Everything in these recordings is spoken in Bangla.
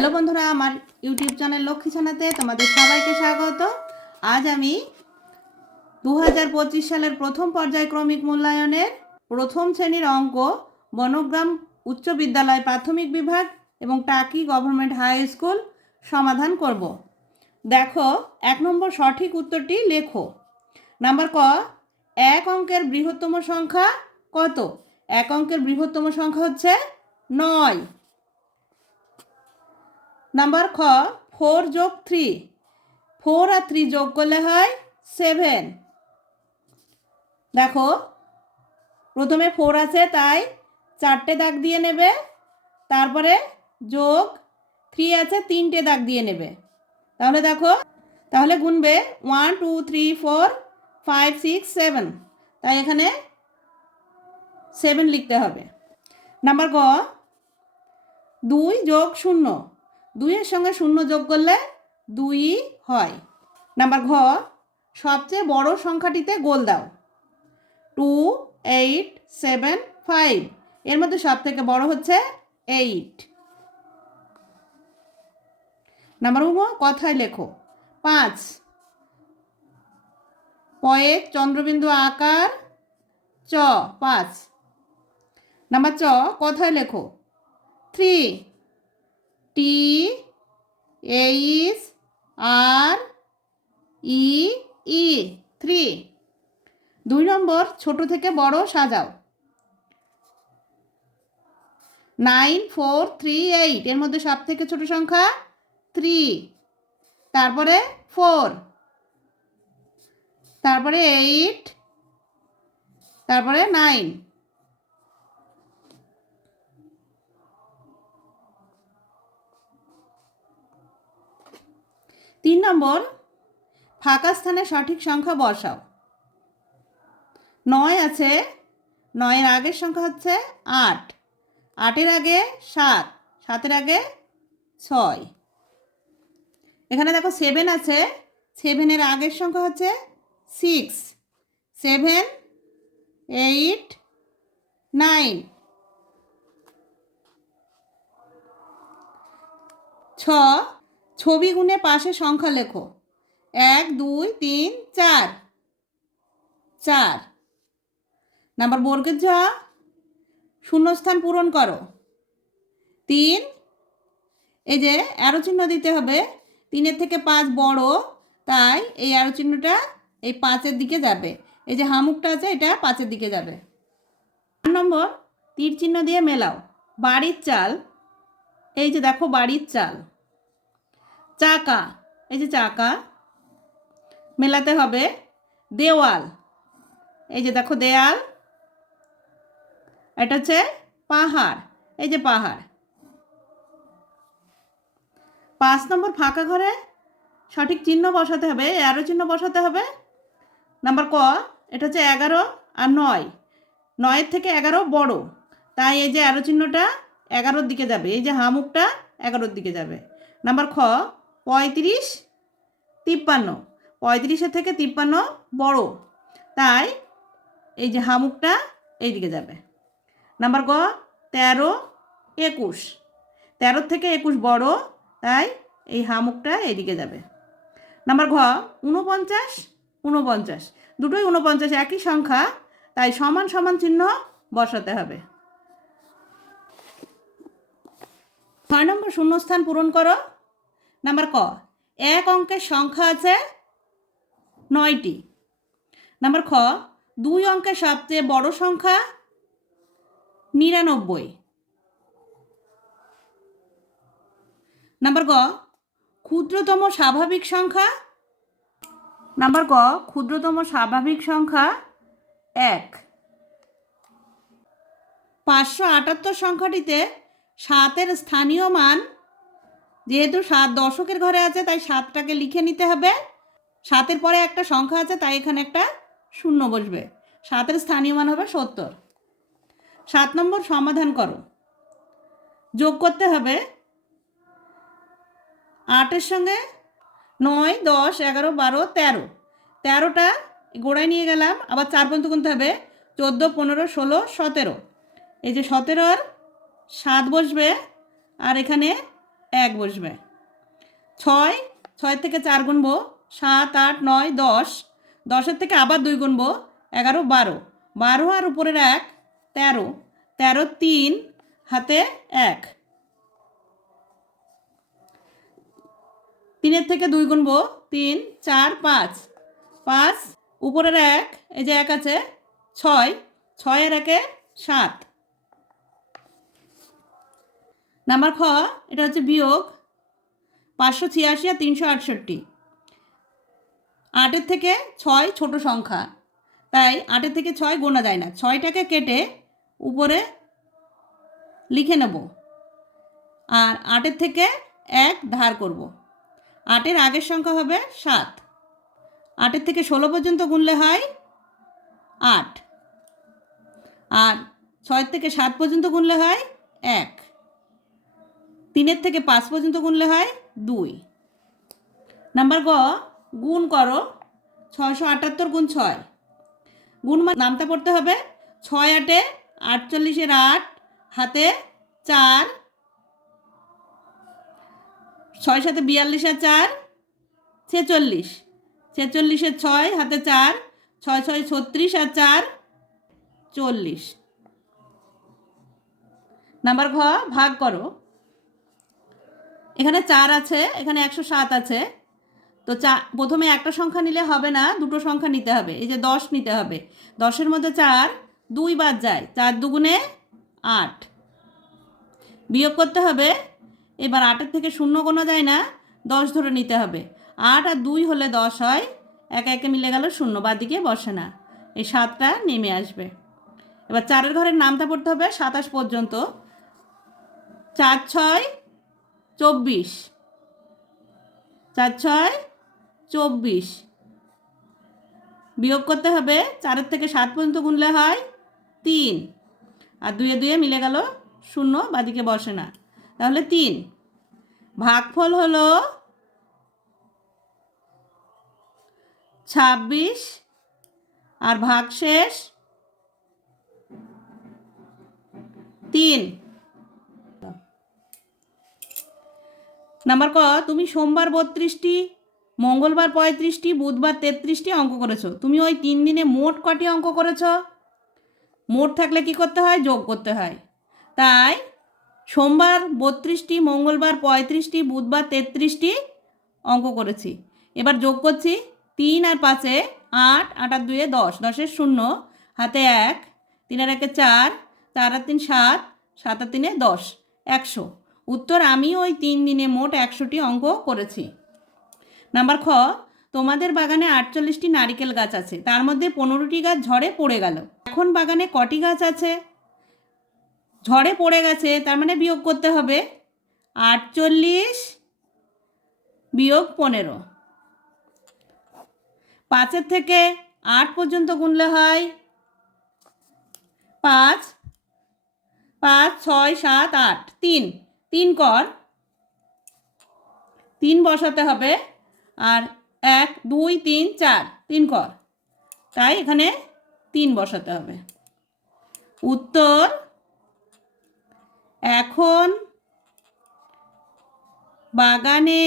হ্যালো বন্ধুরা, আমার ইউটিউব চ্যানেল লক্ষ্মী ছানাতে তোমাদের সবাইকে স্বাগত। আজ আমি 2025 সালের প্রথম পর্যায়ক্রমিক মূল্যায়নের প্রথম শ্রেণীর অঙ্ক বনগ্রাম উচ্চ বিদ্যালয় প্রাথমিক বিভাগ এবং টাকি গভর্নমেন্ট হাই স্কুল সমাধান করব। দেখো, 1 নম্বর সঠিক উত্তরটি লেখো। নাম্বার ক, এক অঙ্কের বৃহত্তম সংখ্যা কত? এক অঙ্কের বৃহত্তম সংখ্যা হচ্ছে 9। নাম্বার খ, 4 যোগ 3, 4 আর 3 যোগ করলে হয় 7। দেখো, প্রথমে 4 আছে তাই 4টে দাগ দিয়ে নেবে, তারপরে যোগ 3 আছে 3টে দাগ দিয়ে নেবে। তাহলে দেখো, তাহলে গুনবে 1 2 3 4 5 6 7, তাই এখানে 7 লিখতে হবে। নাম্বার গ, 2 যোগ 0, 2-এর সঙ্গে 0 যোগ করলে 2 হয়। নাম্বার ঘ, সবচেয়ে বড় সংখ্যাটিতে গোল দাও। 2 8 7 5, এর মধ্যে সব থেকে বড় হচ্ছে 8। নাম্বার গ, কথায় লেখো। 5, পয়ে চন্দ্রবিন্দু আকার চ 5। নাম্বার চ, কথায় লেখো। 3, টি এইচ আর ই ই 3। 2 নম্বর, ছোট থেকে বড় সাজাও। 9 4 3 8, এর মধ্যে সব থেকে ছোট সংখ্যা 3, তারপরে 4, তারপরে 8, তারপরে 9। 3 নম্বর, ফাঁকা স্থানে সঠিক সংখ্যা বসাও। 9 আছে, 9-এর আগের সংখ্যা হচ্ছে 8, 8-এর আগে 7, 7-এর আগে 6। এখানে দেখো 7 আছে, 7-এর আগের সংখ্যা হচ্ছে 6, 7 8 9। 6, ছবি গুণে পাশে সংখ্যা লেখো। 1 2 3 4, 4। নাম্বার বর্গের জ, শূন্যস্থান পূরণ করো। 3, এই যে অ্যারো চিহ্ন দিতে হবে। 3-এর থেকে 5 বড়, তাই এই অ্যারো চিহ্নটা এই 5-এর দিকে যাবে। এই যে হামুকটা আছে, এটা 5-এর দিকে যাবে। 4 নম্বর, তীর চিহ্ন দিয়ে মেলাও। বাড়ির চাল, এই যে দেখো বাড়ির চাল। চাকা, এই যে চাকা, মেলাতে হবে। দেওয়াল, এই যে দেখো দেয়াল। এটা হচ্ছে পাহাড়, এই যে পাহাড়। 5 নম্বর, ফাঁকা ঘরে সঠিক চিহ্ন বসাতে হবে, অ্যারো চিহ্ন বসাতে হবে। নাম্বার ক, এটা হচ্ছে 11 আর 9, 9-এর থেকে 11 বড়, তাই এই যে অ্যারো চিহ্নটা 11-র দিকে যাবে, এই যে হামুকটা 11-র দিকে যাবে। নাম্বার খ, 35 53, 35-এর থেকে 53 বড়, তাই এই যে হামুকটা এই দিকে যাবে। নাম্বার গ, 13 21, 13-র থেকে 21 বড়, তাই এই হামুকটা এইদিকে যাবে। নাম্বার ঘ, 49 49, দুটোই 49 একই সংখ্যা, তাই সমান সমান চিহ্ন বসাতে হবে। 6 নম্বর, শূন্যস্থান পূরণ করো। নাম্বার ক, এক অঙ্কের সংখ্যা আছে 9টি। নাম্বার খ, 2 অঙ্কের সবচেয়ে বড় সংখ্যা 99। নাম্বার গ, ক্ষুদ্রতম স্বাভাবিক সংখ্যা। নাম্বার গ, ক্ষুদ্রতম স্বাভাবিক সংখ্যা 1। 578 সংখ্যাটিতে 7-এর স্থানীয় মান, যেহেতু 7 দশকের ঘরে আছে তাই 7টাকে লিখে নিতে হবে। 7-এর পরে একটা সংখ্যা আছে তাই এখানে একটা শূন্য বসবে। 7-এর স্থানীয় মান হবে 70। 7 নম্বর, সমাধান করো। যোগ করতে হবে 8-এর সঙ্গে 9 10 11 12 13, 13টা গোড়ায় নিয়ে গেলাম, আবার 4 পর্যন্ত গুনতে হবে। 14 15 16 17, এই যে 17-র 7 বসবে, আর এখানে 1 বসবে। 6, 6 থেকে 4 গুনবো, 7, 8, 9, 10, 10 থেকে আবার 2 গুনবো, 11, 12, 12 আর উপরের 1, 13, 13, 3 হাতে 1, 3 থেকে 2 গুনবো, 3, 4, 5, 5 উপরের 1, এই যে 1 আছে, 6, 6 এর 1, 7। নাম্বার খ, এটা হচ্ছে বিয়োগ 586 আর 368। 8 থেকে 6 ছোট সংখ্যা, তাই 8 থেকে 6 গোনা যায় না। 6টাকে কেটে উপরে লিখে নেব, আর 8 থেকে 1 ধার করব। 8 আগের সংখ্যা হবে 7। 8 থেকে 16 পর্যন্ত গুনলে হয় 8, আর 6 থেকে 7 পর্যন্ত গুনলে হয় 1, 3 থেকে 5 পর্যন্ত গুনলে হয় 2। নাম্বার গ, গুণ করো 678 গুণ 6। গুণ নামটা পড়তে হবে, 6 8 48 এর 8 হাতে 4, 6 7 42 আর 4 46, 46 এর 6 হাতে 4, 6 6 36 আর 4 40। নাম্বার ঘ, ভাগ করো। এখানে 4 আছে, এখানে 107 আছে, তো প্রথমে একটা সংখ্যা নিলে হবে না, দুটো সংখ্যা নিতে হবে। এই যে 10 নিতে হবে, 10-এর মধ্যে 4 2 বাদ যায়, 4 দুগুণে 8, বিয়োগ করতে হবে। এবার 8 থেকে 0 গোনা যায় না, 10 ধরে নিতে হবে। 8 আর 2 হলে 10 হয়, একে একে মিলে গেল 0, বাদিকে বসে না, এই 7টা নেমে আসবে। এবার 4-এর ঘরের নামটা পড়তে হবে 27 পর্যন্ত। 4 6 24, 4 6 24, বিয়োগ করতে হবে। 4 থেকে 7 পর্যন্ত গুনলে হয় 3, আর 2 2 মিলে গেল 0, বাদিকে বসে না, তাহলে 3। ভাগফল হলো 26, আর ভাগশেষ 3। নাম্বার ক, তুমি সোমবার 32টি, মঙ্গলবার 35টি, বুধবার 33টি অঙ্ক করেছো। তুমি ওই 3 দিনে মোট কটি অঙ্ক করেছো? মোট থাকলে কি করতে হয়? যোগ করতে হয়। তাই সোমবার 32টি, মঙ্গলবার 35টি, বুধবার 33টি অঙ্ক করেছি। এবার যোগ করছি, 3 আর 5-এ 8, 8 আর 2-এ 10, 10-এর 0 হাতে 1, 3 আর 1-এ 4, 4 আর 3 7, 7 আর 3-এ 10, 100। উত্তর, আমি ওই 3 দিনে মোট 100টি অঙ্ক করেছি। নাম্বার খ, তোমাদের বাগানে 48টি নারিকেল গাছ আছে, তার মধ্যে 15টি গাছ ঝড়ে পড়ে গেল। এখন বাগানে কটি গাছ আছে? ঝড়ে পড়ে গেছে, তার মানে বিয়োগ করতে হবে। 48 বিয়োগ 15। 5 থেকে 8 পর্যন্ত গুনলে হয় 5, 5 6 7 8, 3, 3 কর, 3 বসাতে হবে, আর 1 2 3 4, 3 কর, তাই এখানে 3 বসাতে হবে। উত্তর, এখন বাগানে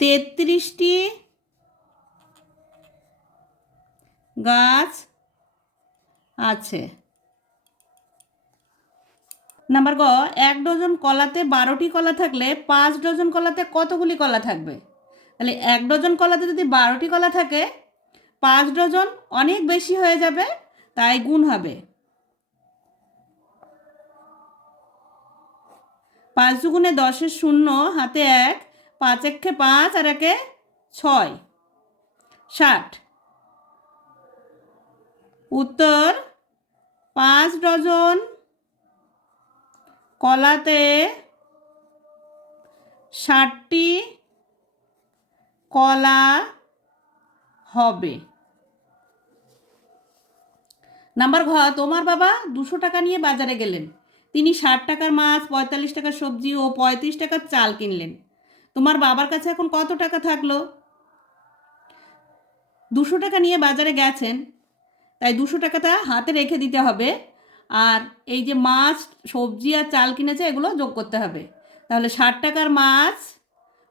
33টি গাছ আছে। নাম্বার গ, 1 ডজন কলাতে 12টি কলা থাকলে 5 ডজন কলাতে কতগুলি কলা থাকবে? তাহলে 1 ডজন কলাতে যদি 12টি কলা থাকে, 5 ডজন অনেক বেশি হয়ে যাবে, তাই গুণ হবে। 5 দুগুণে 10-এর 0 হাতে 1, 5 1-এ 5 আর 1-এ 6, 60। উত্তর, 5 ডজন কলাতে 60টি কলা হবে। নাম্বার ঘ, তোমার বাবা 200 টাকা নিয়ে বাজারে গেলেন। তিনি 60 টাকার মাছ, 45 টাকার সবজি ও 35 টাকার চাল কিনলেন। তোমার বাবার কাছে এখন কত টাকা থাকলো? 200 টাকা নিয়ে বাজারে গেছেন, তাই 200 টাকাটা হাতে রেখে দিতে হবে, আর এই যে মাছ, সবজি আর চাল কিনেছে এগুলো যোগ করতে হবে। তাহলে 60 টাকার মাছ,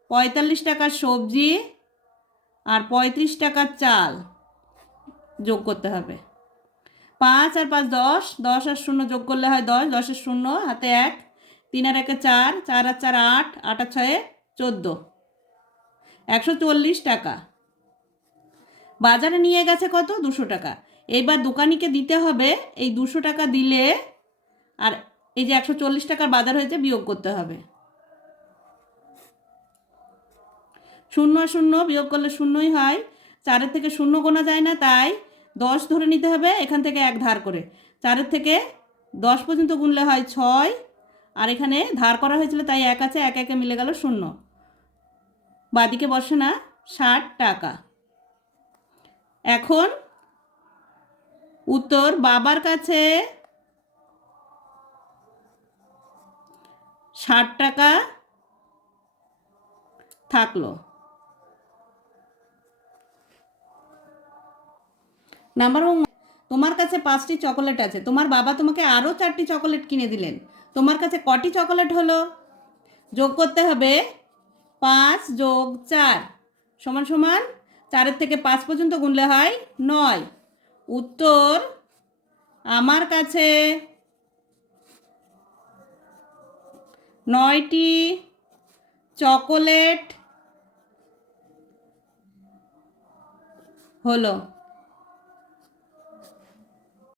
45 টাকার সবজি আর 35 টাকার চাল যোগ করতে হবে। 5 আর 5 10, 10 আর 0 যোগ করলে হয় 10, 10 এর 0 হাতে 1, 3 আর 1 4, 4 আর 4 8, 8 আর 6 14, 140 টাকা। বাজারে নিয়ে গেছে কত? 200 টাকা। এইবার দোকানিকে দিতে হবে এই 200 টাকা দিলে, আর এই যে 140 টাকার বাজার হয়েছে বিয়োগ করতে হবে। 0 আর 0 বিয়োগ করলে 0ই হয়। 4-এর থেকে 0 গোনা যায় না, তাই 10 ধরে নিতে হবে, এখান থেকে 1 ধার করে। 4-এর থেকে 10 পর্যন্ত গুনলে হয় 6, আর এখানে ধার করা হয়েছিল তাই 1 আছে, 1 1 মিলে গেল 0। বাদিকে বসে না, 60 টাকা। এখন উত্তর, বাবার কাছে 60 টাকা থাকলো। নাম্বার 1, তোমার কাছে 5টি চকোলেট আছে, তোমার বাবা তোমাকে আরও 4টি চকোলেট কিনে দিলেন, তোমার কাছে কটি চকোলেট হলো? যোগ করতে হবে 5 যোগ 4 সমান সমান 4-এর থেকে 5 পর্যন্ত গুনলে হয় 9। উত্তর, আমার কাছে 9টি চকোলেট হলো।